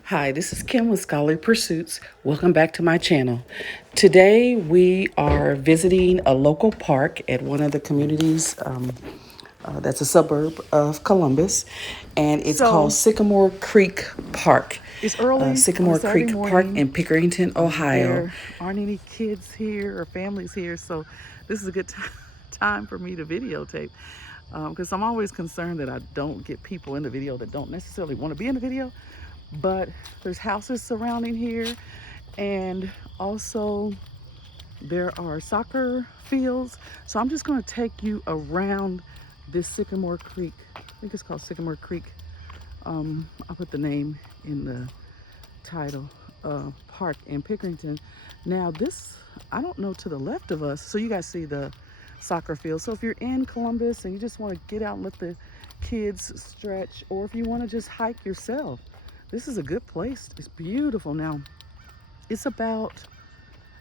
Hi, this is Kim with Scholarly Pursuits. Welcome back to my channel. Today we are visiting a local park at one of the communities that's a suburb of Columbus, and it's called Sycamore Creek Park. It's early Sycamore on Saturday Creek Park morning. in Pickerington, Ohio. There aren't any kids here or families here, so this is a good time for me to videotape because I'm always concerned that I don't get people in the video that don't necessarily want to be in the video. But there's houses surrounding here, and also there are soccer fields. So I'm just going to take you around this Sycamore Creek. I think it's called Sycamore Creek. I'll put the name in the title. Park in Pickerington. Now this, I don't know, to the left of us, so you guys see the soccer field. So if you're in Columbus and you just want to get out and let the kids stretch, or if you want to just hike yourself, this is a good place. It's beautiful. Now it's about,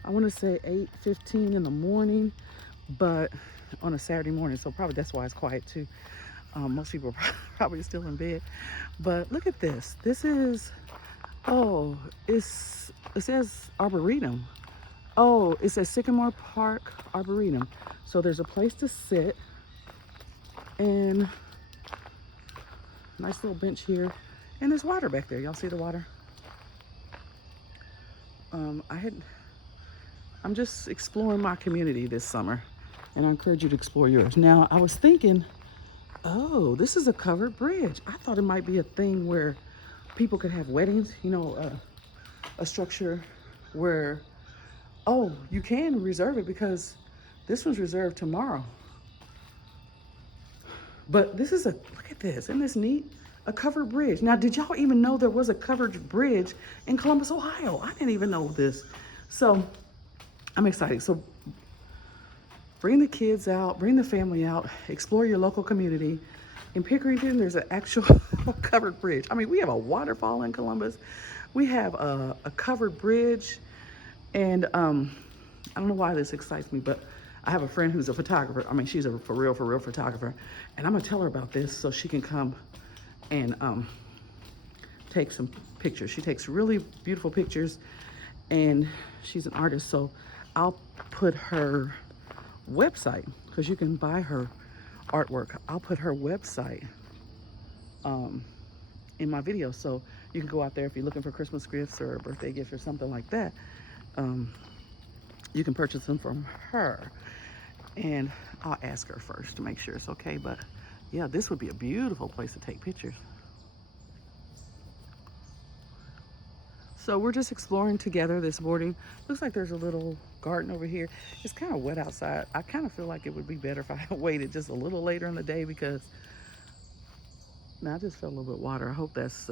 I want to say 8:15 in the morning, but on a Saturday morning, so probably that's why it's quiet too. Most people are probably still in bed. But look at this. This is, oh, it says Arboretum. Oh, it says Sycamore Park Arboretum. So there's a place to sit and nice little bench here. And there's water back there. Y'all see the water? I'm just exploring my community this summer, and I encourage you to explore yours. Now, I was thinking, oh, this is a covered bridge. I thought it might be a thing where people could have weddings, a structure where, oh, you can reserve it because this one's reserved tomorrow. But this is look at this, isn't this neat? A covered bridge. Now, did y'all even know there was a covered bridge in Columbus, Ohio? I didn't even know this. So I'm excited. So bring the kids out, bring the family out, explore your local community. In Pickerington, there's an actual covered bridge. I mean, we have a waterfall in Columbus. We have a covered bridge. And I don't know why this excites me, but I have a friend who's a photographer. I mean, she's a for real photographer. And I'm gonna tell her about this so she can come and take some pictures. She takes really beautiful pictures, and she's an artist. So I'll put her website, because you can buy her artwork. I'll put her website in my video, so you can go out there if you're looking for Christmas gifts or a birthday gift or something like that. You can purchase them from her, and I'll ask her first to make sure it's okay. But yeah, this would be a beautiful place to take pictures. So we're just exploring together this morning. Looks like there's a little garden over here. It's kind of wet outside. I kind of feel like it would be better if I had waited just a little later in the day, because now I just felt a little bit of water. I hope that's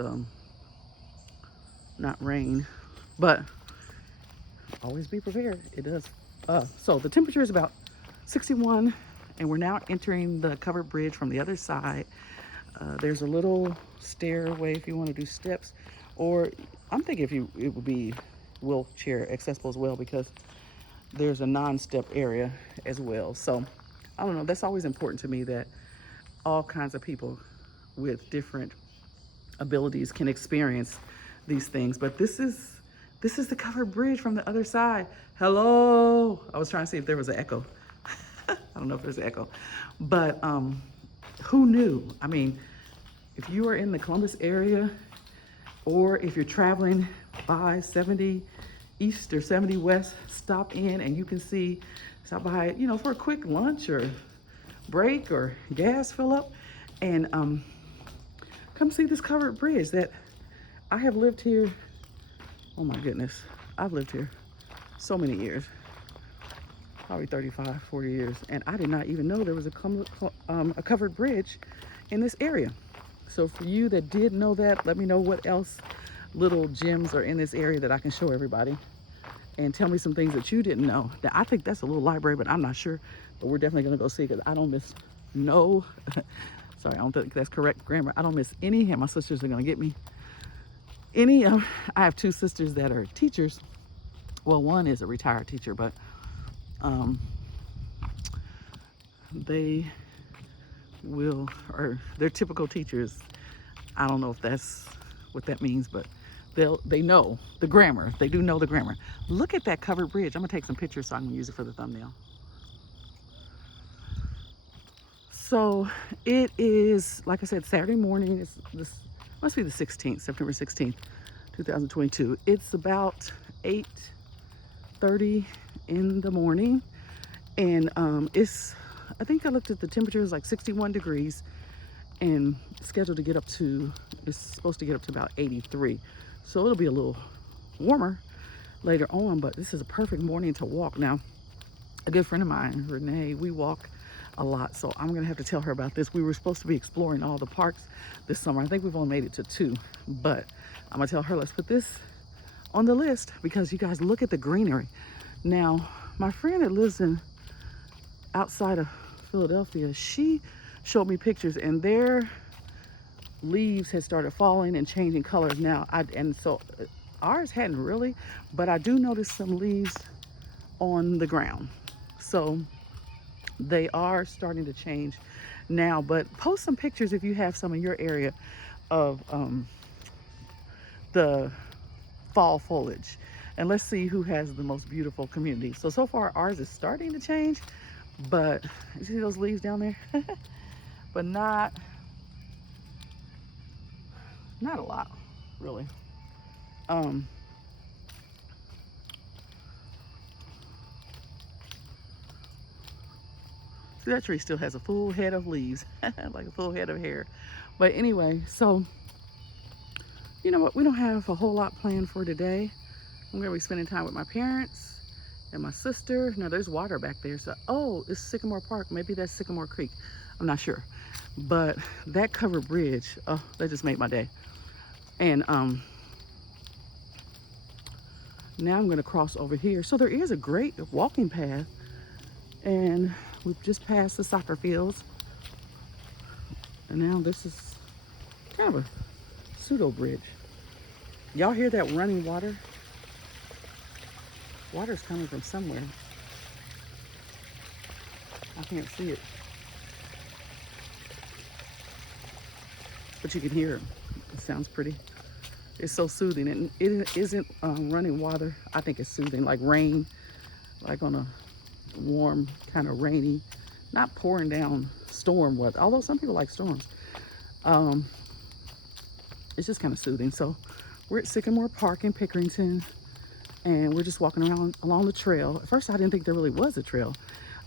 not rain, but always be prepared. It does. So the temperature is about 61, and we're now entering the covered bridge from the other side. There's a little stairway if you want to do steps, or I'm thinking it would be wheelchair accessible as well, because there's a non-step area as well. So I don't know, that's always important to me, that all kinds of people with different abilities can experience these things. But this is the covered bridge from the other side. Hello. I was trying to see if there was an echo. I don't know if there's an echo, but who knew? I mean, if you are in the Columbus area, or if you're traveling by 70 East or 70 West, stop in and you can stop by, for a quick lunch or break or gas fill up, and come see this covered bridge that I have lived here. Oh my goodness, I've lived here so many years, probably 35, 40 years, and I did not even know there was a covered bridge in this area. So for you that did know that, let me know what else little gems are in this area that I can show everybody, and tell me some things that you didn't know. Now, I think that's a little library, but I'm not sure, but we're definitely gonna go see it, because I don't miss no, sorry, I don't think that's correct grammar. I don't miss any, and my sisters are gonna get me. I have two sisters that are teachers. Well, one is a retired teacher, but they're typical teachers. I don't know if that's what that means, but they know the grammar. They do know the grammar. Look at that covered bridge. I'm gonna take some pictures so I can use it for the thumbnail. So it is, like I said, Saturday morning. It's this must be the 16th, September 16th, 2022. It's about 8:30 in the morning, and I think I looked at the temperature is like 61 degrees, and scheduled to get up to, it's supposed to get up to about 83. So it'll be a little warmer later on, but this is a perfect morning to walk. Now, a good friend of mine, Renee, we walk a lot, so I'm gonna have to tell her about this. We were supposed to be exploring all the parks this summer. I think we've only made it to 2, but I'm gonna tell her, let's put this on the list, because you guys look at the greenery. Now, my friend that lives outside of Philadelphia, she showed me pictures, and their leaves had started falling and changing colors now. So ours hadn't really, but I do notice some leaves on the ground. So they are starting to change now. But post some pictures if you have some in your area of the fall foliage, and let's see who has the most beautiful community. So far ours is starting to change, but you see those leaves down there? But not a lot, really. See, that tree still has a full head of leaves, like a full head of hair. But anyway, so you know what? We don't have a whole lot planned for today. I'm gonna be spending time with my parents and my sister. Now there's water back there, so oh, it's Sycamore Park. Maybe that's Sycamore Creek. I'm not sure. But that covered bridge, oh, that just made my day. And now I'm gonna cross over here. So there is a great walking path, and we've just passed the soccer fields. And now this is kind of a pseudo bridge. Y'all hear that running water? Water's coming from somewhere. I can't see it, but you can hear it. It sounds pretty. It's so soothing, and it isn't running water. I think it's soothing, like rain, like on a warm kind of rainy, not pouring down storm weather. Although some people like storms. It's just kind of soothing. So we're at Sycamore Park in Pickerington, and we're just walking around along the trail. At first I didn't think there really was a trail.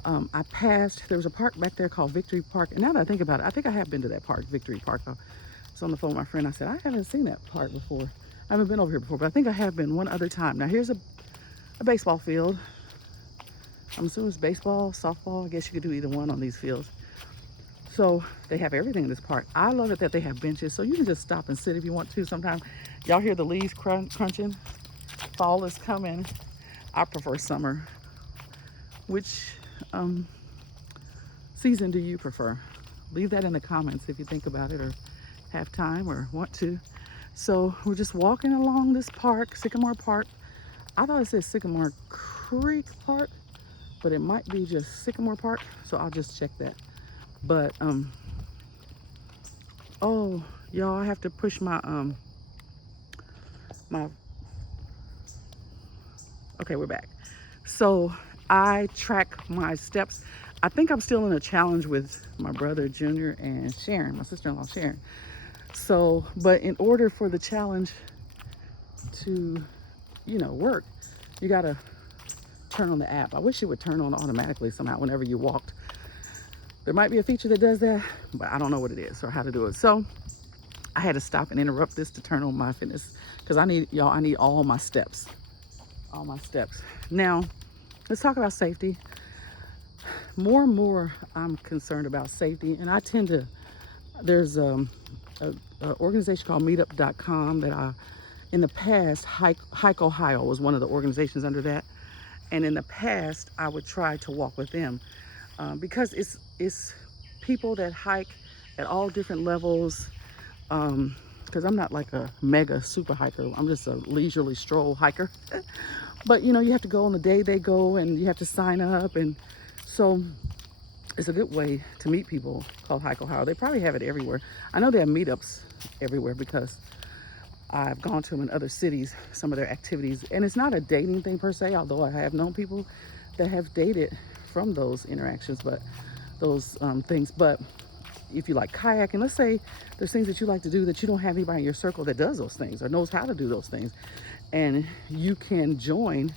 I passed, there was a park back there called Victory Park, and now that I think about it, I think I have been to that park, Victory Park. I was on the phone with my friend. I said, I haven't seen that park before. I haven't been over here before, but I think I have been one other time. Now here's a baseball field. I'm assuming it's baseball, softball. I guess you could do either one on these fields. So they have everything in this park. I love it that they have benches, so you can just stop and sit if you want to. Sometimes y'all hear the leaves crunching. Fall is coming. I prefer summer. Which season do you prefer? Leave that in the comments if you think about it or have time or want to. So we're just walking along this park, Sycamore Park. I thought it said Sycamore Creek Park, but it might be just Sycamore Park, so I'll just check that. But oh y'all, I have to push my okay, we're back. So I track my steps. I think I'm still in a challenge with my brother Junior and Sharon, my sister-in-law Sharon. So, but in order for the challenge to, you know, work, you gotta turn on the app. I wish it would turn on automatically somehow whenever you walked. There might be a feature that does that, but I don't know what it is or how to do it. So I had to stop and interrupt this to turn on my fitness, because I need all my steps. All my steps. Now, let's talk about safety. More and more, I'm concerned about safety, and I tend to, there's an organization called meetup.com that in the past, Hike Ohio was one of the organizations under that. And in the past, I would try to walk with them because it's people that hike at all different levels. Because I'm not like a mega super hiker. I'm just a leisurely stroll hiker. But you know, you have to go on the day they go, and you have to sign up. And so it's a good way to meet people called Hike Ohio. They probably have it everywhere. I know they have meetups everywhere because I've gone to them in other cities, some of their activities. And it's not a dating thing per se, although I have known people that have dated from those interactions, but those things. But if you like kayaking, let's say there's things that you like to do that you don't have anybody in your circle that does those things or knows how to do those things. And you can join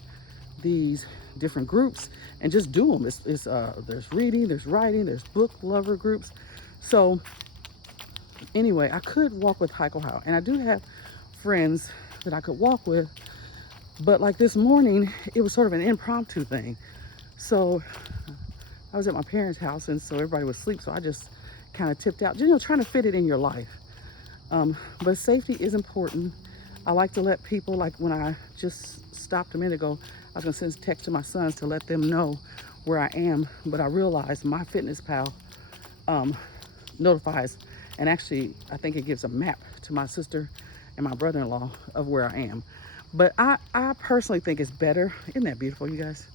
these different groups and just do them. There's reading, there's writing, there's book lover groups. So anyway, I could walk with Heiko How, and I do have friends that I could walk with, but like this morning, it was sort of an impromptu thing. So I was at my parents' house, and so everybody was asleep, so I just kind of tipped out, trying to fit it in your life. But safety is important. I like to let people, like when I just stopped a minute ago, I was gonna send a text to my sons to let them know where I am, but I realized MyFitnessPal notifies, and actually I think it gives a map to my sister and my brother-in-law of where I am. But I personally think it's better. Isn't that beautiful, you guys?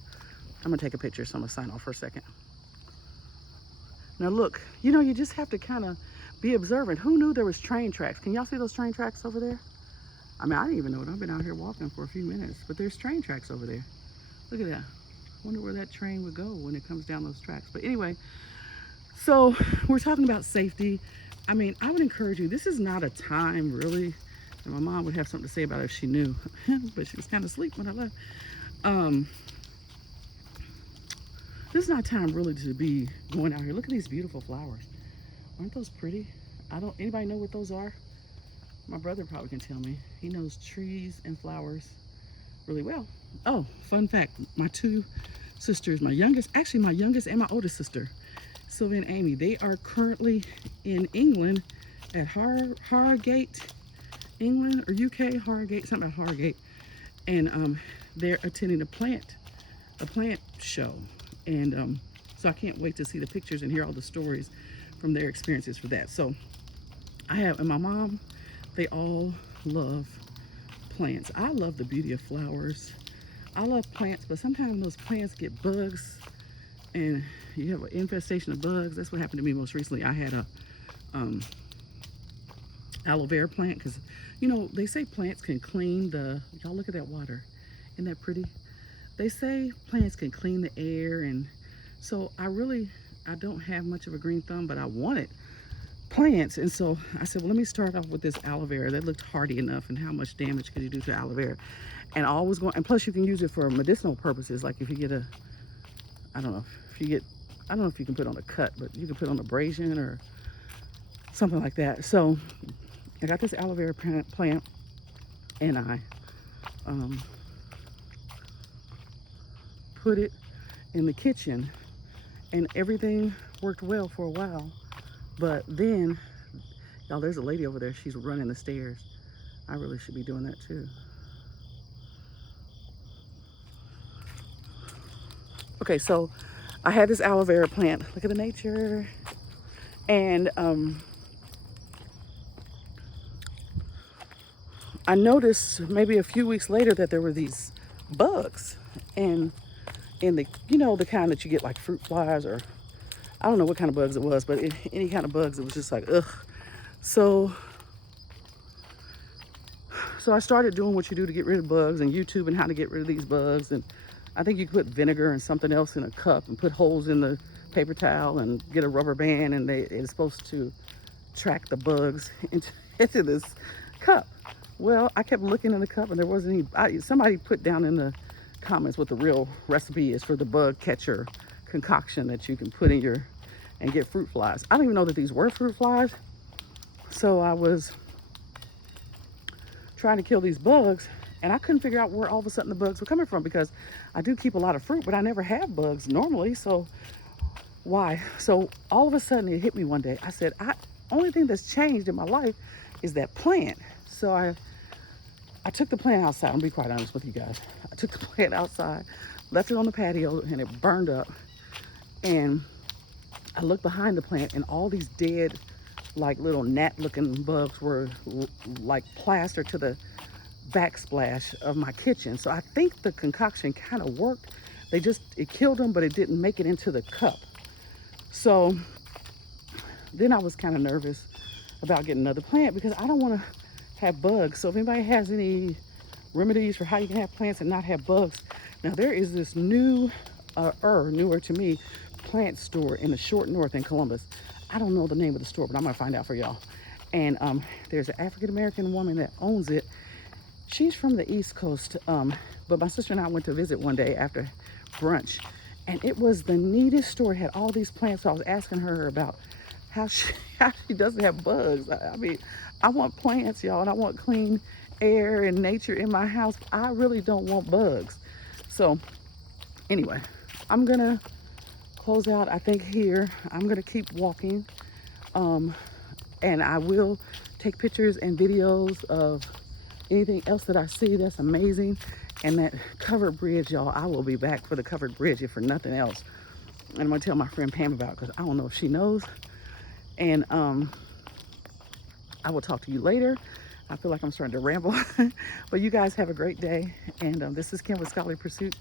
I'm gonna take a picture, so I'm gonna sign off for a second. Now look, you just have to kind of be observant. Who knew there was train tracks? Can y'all see those train tracks over there? I mean, I didn't even know it. I've been out here walking for a few minutes, but there's train tracks over there. Look at that. Wonder where that train would go when it comes down those tracks. But anyway, so we're talking about safety. I mean, I would encourage you, this is not a time really, and my mom would have something to say about it if she knew, but she was kind of asleep when I left. This is not time really to be going out here. Look at these beautiful flowers. Aren't those pretty? Anybody know what those are? My brother probably can tell me. He knows trees and flowers really well. Oh, fun fact, my two sisters, my youngest and my oldest sister, Sylvia and Amy, they are currently in England at Harrogate, England, or UK, Harrogate, something about Harrogate. And they're attending a plant show. And so I can't wait to see the pictures and hear all the stories from their experiences for that. So and my mom, they all love plants. I love the beauty of flowers. I love plants, but sometimes those plants get bugs and you have an infestation of bugs. That's what happened to me most recently. I had a aloe vera plant, because they say plants can clean y'all look at that water. Isn't that pretty? They say plants can clean the air, and so I don't have much of a green thumb, but I wanted plants, and so I said, well, let me start off with this aloe vera that looked hardy enough. And how much damage could you do to aloe vera? And and plus you can use it for medicinal purposes, like if you get I don't know if you can put on a cut, but you can put on abrasion or something like that. So I got this aloe vera plant, and I put it in the kitchen, and everything worked well for a while. But then, y'all, there's a lady over there. She's running the stairs. I really should be doing that too. Okay, so I had this aloe vera plant. Look at the nature. And I noticed maybe a few weeks later that there were these bugs, and in the the kind that you get like fruit flies, or I don't know what kind of bugs it was, but any kind of bugs, it was just like ugh. So I started doing what you do to get rid of bugs, and YouTube and how to get rid of these bugs. And I think you can put vinegar and something else in a cup and put holes in the paper towel and get a rubber band, and it's supposed to track the bugs into this cup. Well, I kept looking in the cup, and there wasn't any. Somebody put down in the comments what the real recipe is for the bug catcher concoction that you can put in and get fruit flies. I don't even know that these were fruit flies. So I was trying to kill these bugs, and I couldn't figure out where all of a sudden the bugs were coming from, because I do keep a lot of fruit, but I never have bugs normally. So why? So all of a sudden it hit me one day. I said, only thing that's changed in my life is that plant. So I took the plant outside. I'm gonna be quite honest with you guys. I took the plant outside, left it on the patio, and it burned up. And I looked behind the plant, and all these dead, like little gnat-looking bugs were like plastered to the backsplash of my kitchen. So I think the concoction kind of worked. It killed them, but it didn't make it into the cup. So then I was kind of nervous about getting another plant, because I don't want to have bugs. So if anybody has any remedies for how you can have plants and not have bugs, now there is this newer to me, plant store in the short north in Columbus. I don't know the name of the store, but I'm gonna find out for y'all. And there's an African-American woman that owns it. She's from the East Coast, but my sister and I went to visit one day after brunch, and it was the neatest store. It had all these plants. So I was asking her about how she doesn't have bugs. I mean, I want plants, y'all, and I want clean air and nature in my house. I really don't want bugs. So anyway, I'm gonna close out, I think, here. I'm gonna keep walking, and I will take pictures and videos of anything else that I see that's amazing. And that covered bridge, y'all, I will be back for the covered bridge if for nothing else. And I'm gonna tell my friend Pam about it, because I don't know if she knows. And I will talk to you later. I feel like I'm starting to ramble. But you guys have a great day. And this is Kim with Scholarly Pursuit.